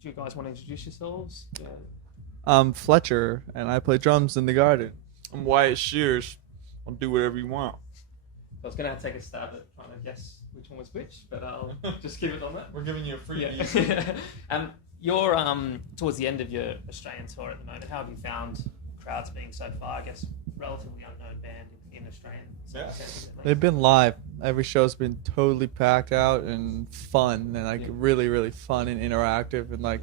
do you guys want to introduce yourselves? I'm Fletcher, and I play drums in the garden. I'm Wyatt Shears. I'll do whatever you want. I was going to take a stab at trying to guess which one was which, but I'll just keep it on that. We're giving you a free Yeah. You're towards the end of your Australian tour at the moment. How have you found crowds being so far? I guess relatively unknown band in Australian. They've been live. Every show's been totally packed out and fun, and like really, really fun and interactive, and like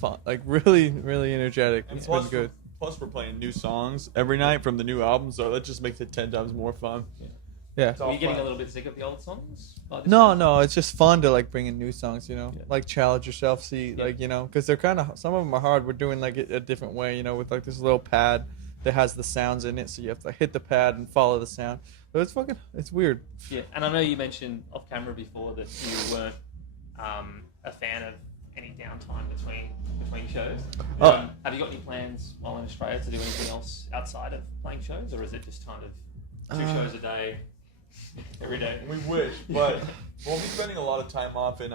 fun, like really, really energetic. And It's plus, been good. Plus, we're playing new songs every night from the new album, so that just makes it 10 times more fun. Yeah. So are you getting a little bit sick of the old songs? No, it's just fun to like bring in new songs, you know, Yeah. like challenge yourself, see, like, you know, because they're kind of, some of them are hard. We're doing like a different way, you know, with like this little pad that has the sounds in it, so you have to hit the pad and follow the sound. But it's weird. Yeah, and I know you mentioned off camera before that you weren't a fan of any downtime between shows. Have you got any plans while in Australia to do anything else outside of playing shows, or is it just kind of 2 shows a day, every day? We wish, but we'll be spending a lot of time off in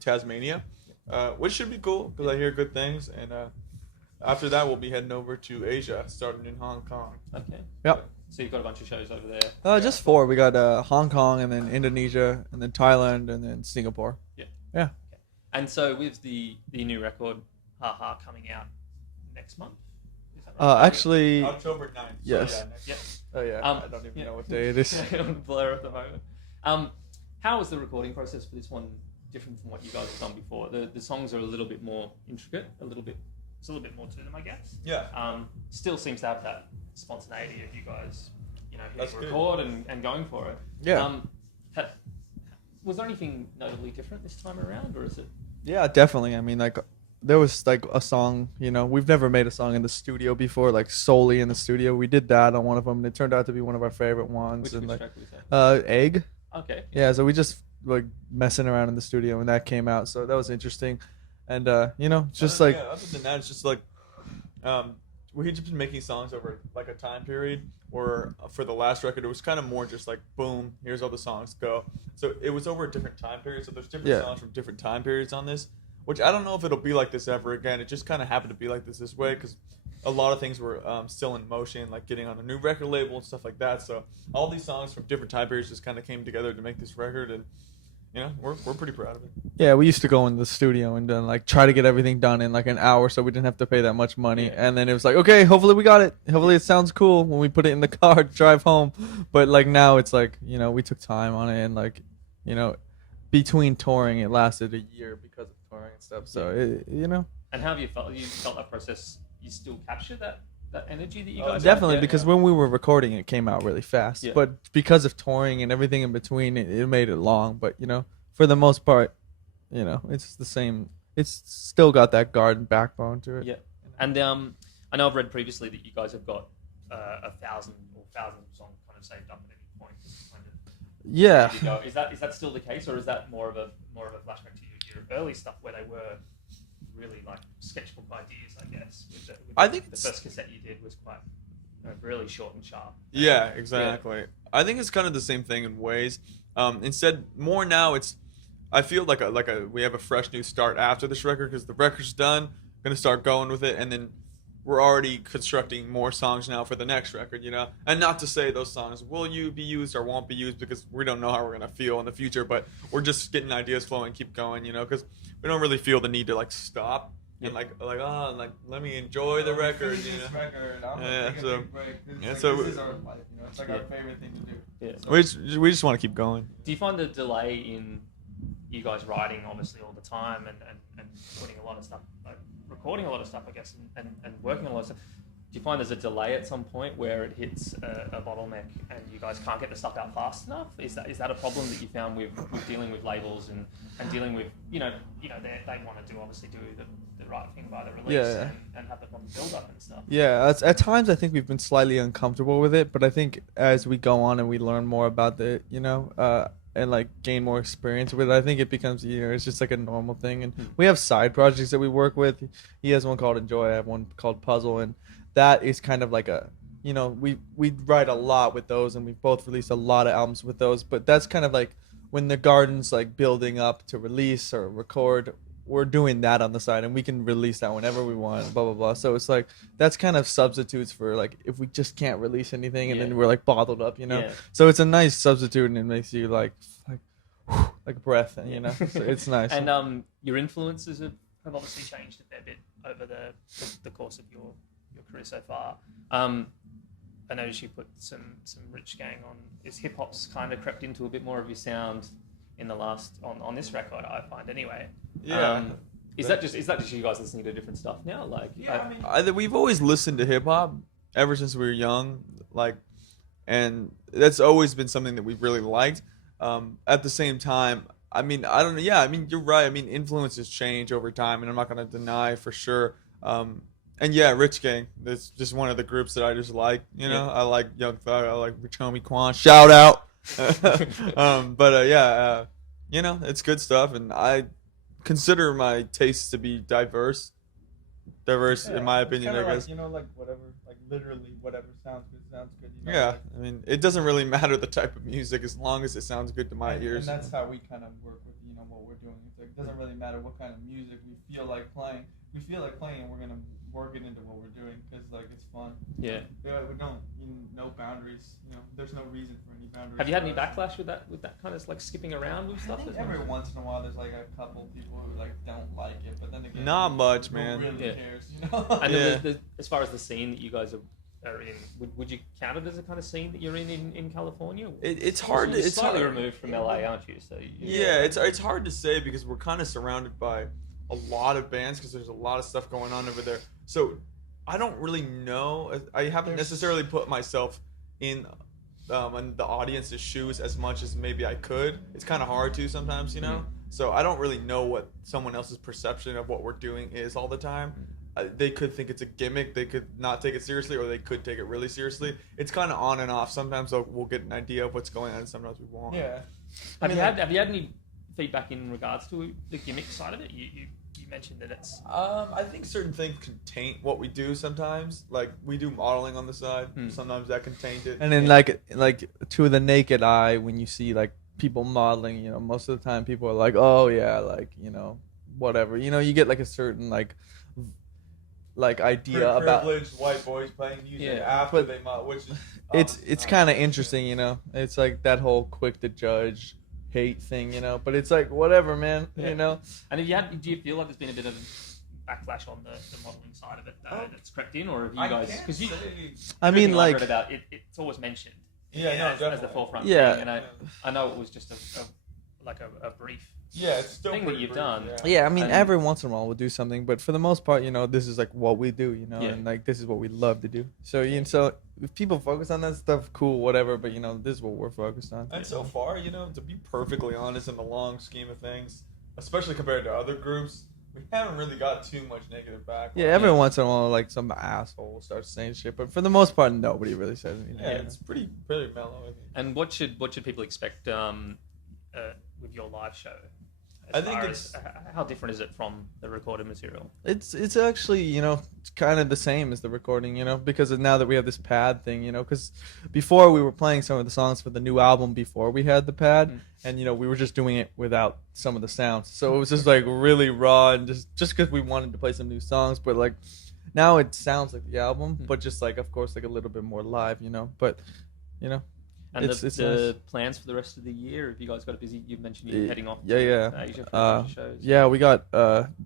Tasmania, which should be cool because I hear good things. And after that, we'll be heading over to Asia, starting in Hong Kong. Okay. Yep. So you've got a bunch of shows over there. Just 4. We got Hong Kong, and then Indonesia, and then Thailand, and then Singapore. Yeah. Yeah. Okay. And so with the new record, Ha Ha, coming out next month. Is that right? Actually, October 9th. Yes. So yeah, next oh yeah, I don't even know what day it is. Blur at the moment. How was the recording process for this one different from what you guys have done before? The songs are a little bit more intricate, it's a little bit more to them, I guess. Yeah. Still seems to have that spontaneity of you guys, That's hitting good. record and going for it. Yeah. Was there anything notably different this time around, or is it? Yeah, definitely. I mean, like, there was like a song, you know, we've never made a song in the studio before, like solely in the studio. We did that on one of them, and it turned out to be one of our favorite ones. Which like, track was that? Egg. Okay. Yeah, so we just like messing around in the studio, and that came out, so that was interesting. And you know, just like other than that, it's just like we had just been making songs over like a time period. Or for the last record, it was kind of more just like boom, here's all the songs go. So it was over a different time period. So there's different songs from different time periods on this, which I don't know if it'll be like this ever again. It just kind of happened to be like this way because a lot of things were still in motion, like getting on a new record label and stuff like that. So all these songs from different time periods just kind of came together to make this record, and you know, we're pretty proud of it. yeah, we used to go in the studio and like try to get everything done in like an hour, so we didn't have to pay that much money. Yeah. And then it was like, okay, hopefully we got it. Hopefully it sounds cool when we put it in the car to drive home. But like now it's like, you know, we took time on it, and like, you know, between touring it lasted a year because of touring and stuff. So it, you know. And how have you felt? You felt that process? You still capture that energy that you guys Definitely, had? because when we were recording, it came out really fast. Yeah. But because of touring and everything in between, it made it long. But you know, for the most part, you know, it's the same. It's still got that garden backbone to it. Yeah. And I know I've read previously that you guys have got 1,000 songs kind of saved up at any point. Just kind of Yeah. ready to go. Is that still the case, or is that more of a flashback to your early stuff where they were really like sketchbook ideas, I guess? I think the first cassette you did was quite really short and sharp. Yeah, exactly. I think it's kind of the same thing in ways. Instead, more now I feel like we have a fresh new start after this record because the record's done. Gonna start going with it, and then we're already constructing more songs now for the next record, you know. And not to say those songs will be used or won't be used because we don't know how we're gonna feel in the future, but we're just getting ideas flowing, and keep going, you know, because we don't really feel the need to like stop and like let me enjoy the record, you know. So this is our life, you know. It's like our favorite thing to do. Yeah. So we just want to keep going. Do you find the delay in you guys writing obviously all the time and putting a lot of stuff, like recording a lot of stuff, I guess, and working on a lot of stuff? Do you find there's a delay at some point where it hits a bottleneck and you guys can't get the stuff out fast enough? Is that a problem that you found with dealing with labels and dealing with they want to obviously do the right thing by the release and have the proper build up and stuff? Yeah, at times I think we've been slightly uncomfortable with it, but I think as we go on and we learn more about and like gain more experience with it, I think it becomes, you know, it's just like a normal thing. And we have side projects that we work with. He has one called Enjoy, I have one called Puzzle, and that is kind of like a, you know, we write a lot with those, and we've both released a lot of albums with those, but that's kind of like when the garden's like building up to release or record, we're doing that on the side, and we can release that whenever we want, blah blah blah. So it's like that's kind of substitutes for like if we just can't release anything, and then we're like bottled up, you know. Yeah. So it's a nice substitute, and it makes you like breath, and you know, so it's nice. And your influences have obviously changed a fair bit over the course of your career so far. I noticed you put some Rich Gang on. Is hip hop's kind of crept into a bit more of your sound in the last on this record? I find anyway. Yeah. Is that just you guys listening to different stuff now? Like, yeah, I mean, we've always listened to hip hop ever since we were young, like, and that's always been something that we've really liked. At the same time, I mean, I don't know. Yeah, I mean, you're right. I mean, influences change over time, and I'm not gonna deny for sure. And yeah, Rich Gang. That's just one of the groups that I just like. You know, I like Young Thug. I like Rich Homie Quan. Shout out. Yeah, you know, it's good stuff, and I consider my tastes to be diverse in my opinion, I guess. You know, like whatever, like literally whatever sounds good. You know, Yeah, like, I mean, it doesn't really matter the type of music as long as it sounds good to my ears. And that's how we kind of work with, you know, what we're doing. It's like, it doesn't really matter what kind of music we feel like playing. We feel like playing, and we're gonna work it into what we're doing because like it's fun. Yeah. Yeah, we don't no boundaries. You know, there's no reason for any boundaries. Have you had any backlash with that kind of like skipping around with stuff? I think every once in a while there's like a couple people who like don't like it, but then again, Not much, who man. really cares, you know? And Yeah. as far as the scene that you guys are in, would you count it as a kind of scene that you're in California? It's hard. You're It's slightly hard. removed from LA, aren't you? So Yeah, it's hard to say because we're kind of surrounded by a lot of bands because there's a lot of stuff going on over there. So I don't really know. I haven't necessarily put myself in the audience's shoes as much as maybe I could. It's kind of hard to sometimes, you know. So I don't really know what someone else's perception of what we're doing is all the time. They could think it's a gimmick. They could not take it seriously, or they could take it really seriously. It's kind of on and off. Sometimes we'll get an idea of what's going on, and sometimes we won't. Yeah. Have you had any feedback in regards to the gimmick side of it? You mentioned that it's I think certain things can taint what we do sometimes. Like we do modeling on the side. Sometimes that can taint it. And then like to the naked eye, when you see like people modeling, you know, most of the time people are like, oh yeah, like, you know, whatever. You know, you get like a certain like idea about privileged white boys playing music after but they model, which is it's kind of interesting, you know. It's like that whole quick to judge hate thing, you know, but it's like whatever, man, you know. And do you feel like there's been a bit of backlash on the modeling side of it that's crept in, or have you guys? Because I mean, like read about it, it's always mentioned. Yeah, no, as the forefront Yeah. thing, and I know it was just a brief it's still thing that you've done. yeah, I mean, And- every once in a while we'll do something, but for the most part, you know, this is like what we do, you know, Yeah. and like this is what we love to do. So so if people focus on that stuff, cool, whatever. But you know, this is what we're focused on. And so far, you know, to be perfectly honest, in the long scheme of things, especially compared to other groups, we haven't really got too much negative backlash. Yeah, every once in a while, like some asshole starts saying shit, but for the most part, nobody really says anything. Yeah, it's pretty mellow, I think. And what should people expect with your live show? I think How different is it from the recorded material? It's actually, you know, it's kind of the same as the recording, you know, because now that we have this pad thing, you know, because before we were playing some of the songs for the new album before we had the pad, and you know, we were just doing it without some of the sounds, so it was just like really raw and just because we wanted to play some new songs, but like now it sounds like the album, but just like of course like a little bit more live, you know, but you know. And it's the nice. plans for the rest of the year? Have you guys got a busy? You mentioned you're heading off to Asia for a bunch of shows. Yeah, we got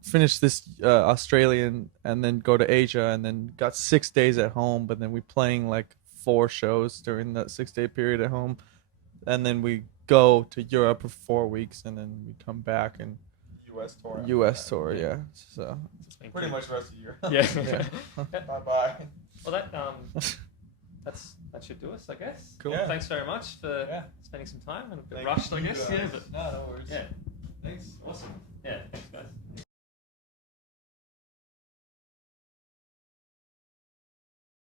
finished this Australian and then go to Asia and then got 6 days at home, but then we playing like 4 shows during that 6-day period at home, and then we go to Europe for 4 weeks and then we come back and US tour, yeah. So Pretty much the rest of the year. Yeah. Bye-bye. Well, that should do us, I guess. Cool. Yeah. Thanks very much for spending some time and a bit Thank rushed, I you guess. guys. Yeah, but No worries. yeah, Thanks. awesome. Yeah, thanks guys.